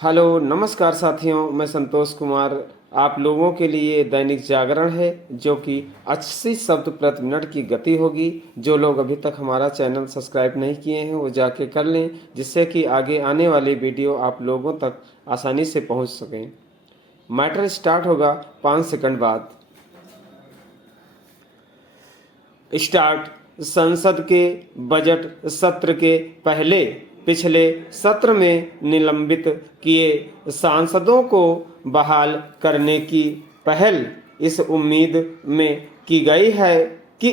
Hello नमस्कार साथियों, मैं संतोष कुमार आप लोगों के लिए दैनिक जागरण है जो कि 80 शब्द प्रति मिनट की गति होगी। जो लोग अभी तक हमारा चैनल सब्सक्राइब नहीं किए हैं वो जाके कर लें, जिससे कि आगे आने वाली वीडियो आप लोगों तक आसानी से पहुंच सकें। मैटर स्टार्ट होगा 5 सेकंड बाद। स्टार्ट। संसद के बजट सत्र के पहले पिछले सत्र में निलंबित किए सांसदों को बहाल करने की पहल इस उम्मीद में की गई है कि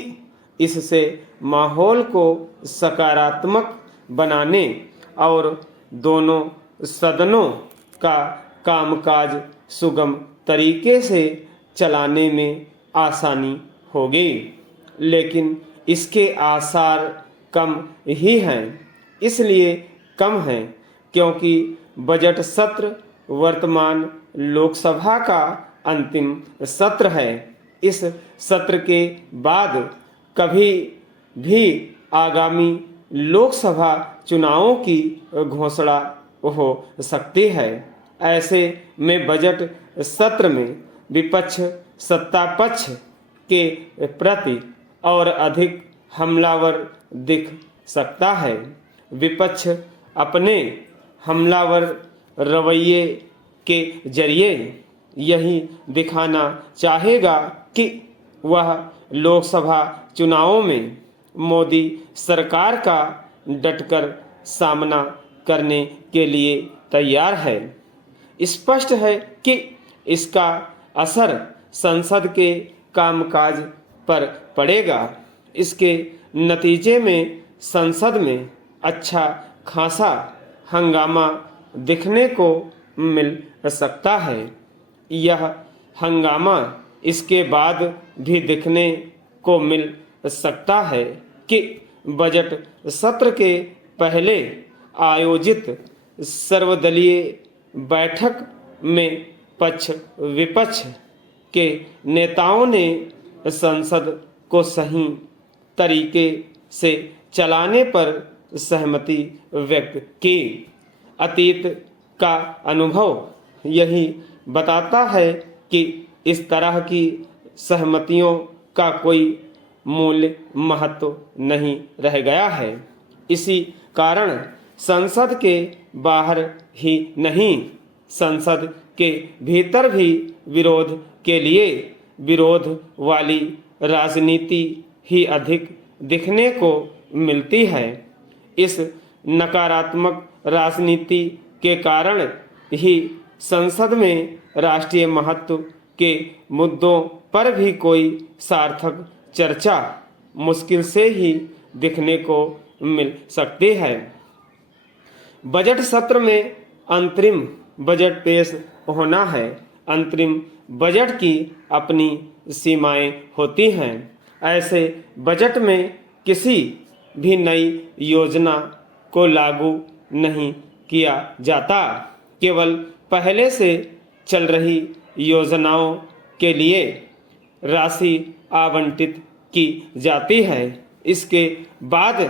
इससे माहौल को सकारात्मक बनाने और दोनों सदनों का कामकाज सुगम तरीके से चलाने में आसानी होगी, लेकिन इसके आसार कम ही हैं। इसलिए कम हैं क्योंकि बजट सत्र वर्तमान लोकसभा का अंतिम सत्र है। इस सत्र के बाद कभी भी आगामी लोकसभा चुनावों की घोषणा हो सकती है। ऐसे में बजट सत्र में विपक्ष सत्ता पक्ष के प्रति और अधिक हमलावर दिख सकता है। विपक्ष अपने हमलावर रवैये के जरिए यही दिखाना चाहेगा कि वह लोकसभा चुनावों में मोदी सरकार का डटकर सामना करने के लिए तैयार है। स्पष्ट है कि इसका असर संसद के कामकाज पर पड़ेगा। इसके नतीजे में संसद में अच्छा खासा हंगामा दिखने को मिल सकता है। यह हंगामा इसके बाद भी दिखने को मिल सकता है कि बजट सत्र के पहले आयोजित सर्वदलीय बैठक में पक्ष विपक्ष के नेताओं ने संसद को सही तरीके से चलाने पर सहमति व्यक्त की। अतीत का अनुभव यही बताता है कि इस तरह की सहमतियों का कोई मूल्य महत्व नहीं रह गया है। इसी कारण संसद के बाहर ही नहीं, संसद के भीतर भी विरोध के लिए विरोध वाली राजनीति ही अधिक दिखने को मिलती है। इस नकारात्मक राजनीति के कारण ही संसद में राष्ट्रीय महत्व के मुद्दों पर भी कोई सार्थक चर्चा मुश्किल से ही दिखने को मिल सकती है। बजट सत्र में अंतरिम बजट पेश होना है। अंतरिम बजट की अपनी सीमाएं होती हैं। ऐसे बजट में किसी भी नई योजना को लागू नहीं किया जाता, केवल पहले से चल रही योजनाओं के लिए राशि आवंटित की जाती है। इसके बाद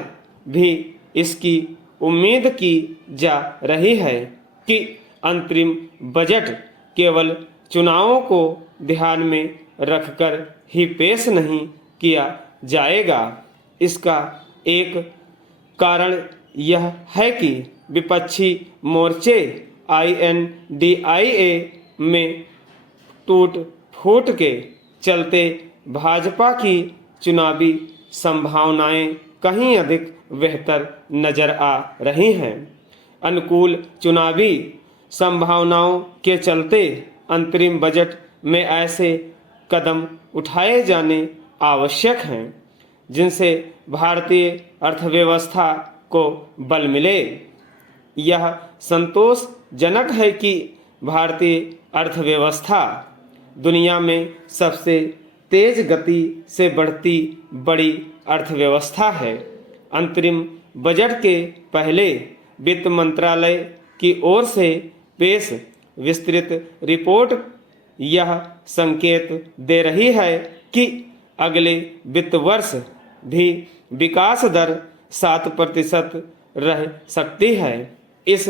भी इसकी उम्मीद की जा रही है कि अंतरिम बजट केवल चुनावों को ध्यान में रखकर ही पेश नहीं किया जाएगा। इसका एक कारण यह है कि विपक्षी मोर्चे INDIA में टूट फूट के चलते भाजपा की चुनावी संभावनाएं कहीं अधिक बेहतर नजर आ रही हैं। अनुकूल चुनावी संभावनाओं के चलते अंतरिम बजट में ऐसे कदम उठाए जाने आवश्यक हैं जिनसे भारतीय अर्थव्यवस्था को बल मिले। यह संतोषजनक है कि भारतीय अर्थव्यवस्था दुनिया में सबसे तेज गति से बढ़ती बड़ी अर्थव्यवस्था है। अंतरिम बजट के पहले वित्त मंत्रालय की ओर से पेश विस्तृत रिपोर्ट यह संकेत दे रही है कि अगले वित्त वर्ष भी विकास दर 7% रह सकती है। इस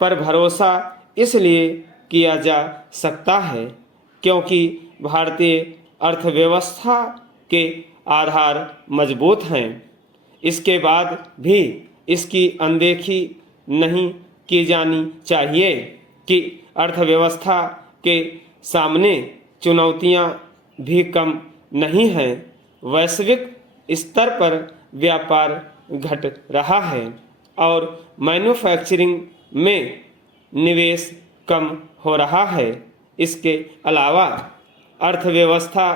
पर भरोसा इसलिए किया जा सकता है क्योंकि भारतीय अर्थव्यवस्था के आधार मजबूत हैं। इसके बाद भी इसकी अनदेखी नहीं की जानी चाहिए कि अर्थव्यवस्था के सामने चुनौतियां भी कम नहीं हैं। वैश्विक स्तर पर व्यापार घट रहा है और मैन्युफैक्चरिंग में निवेश कम हो रहा है। इसके अलावा अर्थव्यवस्था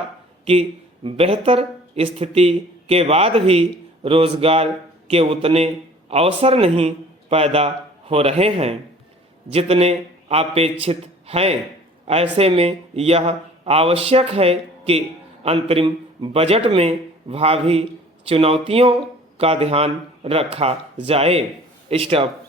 की बेहतर स्थिति के बाद भी रोजगार के उतने अवसर नहीं पैदा हो रहे हैं जितने अपेक्षित हैं। ऐसे में यह आवश्यक है कि अंतरिम बजट में भावी चुनौतियों का ध्यान रखा जाए। स्टॉप।